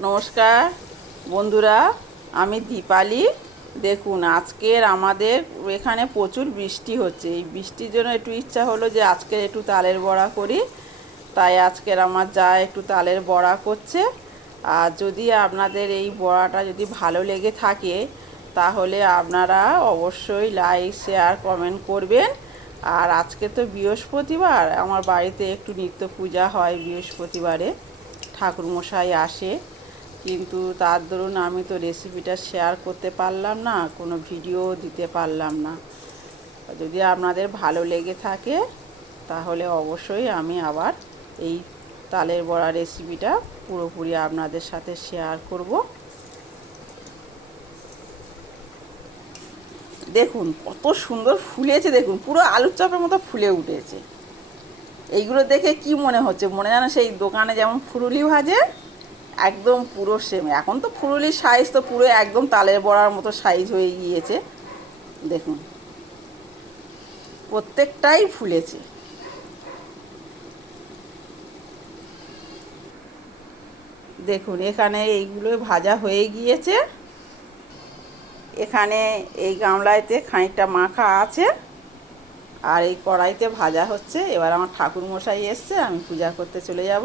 নমস্কার। বন্ধুরা, আমি দীপালি। দেখুন, আজকের আমাদের এখানে প্রচুর বৃষ্টি হচ্ছে। এই বৃষ্টির জন্য একটু ইচ্ছা হলো যে আজকে একটু তালের বড়া করি। তাই আজকের আমার যা একটু তালের বড়া করছে। আর যদি আপনাদের এই বড়াটা যদি ভালো লেগে থাকে, তাহলে আপনারা অবশ্যই লাইক, শেয়ার, কমেন্ট করবেন। আর আজকে তো বৃহস্পতিবার, আমার বাড়িতে একটু নিত্য পূজা হয় বৃহস্পতিবারে। ঠাকুরমশাই আসে। কিন্তু তার দরুন আমি তো রেসিপিটা শেয়ার করতে পারলাম না, কোনো ভিডিও দিতে পারলাম না। যদি আপনাদের ভালো লেগে থাকে, তাহলে অবশ্যই আমি আবার এই তালের বড়া রেসিপিটা পুরোপুরি আপনাদের সাথে শেয়ার করব। দেখুন, কত সুন্দর ফুলেছে, দেখুন, পুরো আলুর চপের মতো ফুলে উঠেছে। এইগুলো দেখে কি মনে হচ্ছে? মনে জানো সেই দোকানে যেমন ফুরুলি ভাজে একদম পুরো সেম এখন তো ফুরুলির সাইজ তো পুরো একদম তালের বড়ার মতো সাইজ হয়ে গিয়েছে। দেখুন, প্রত্যেকটাই ফুলেছে। দেখুন, এখানে এইগুলো ভাজা হয়ে গিয়েছে। এখানে এই গামলাইতে খানিকটা মাখা আছে। আর এই কড়াইতে ভাজা হচ্ছে। এবার আমার ঠাকুর মশাই এসছে, আমি পূজা করতে চলে যাব।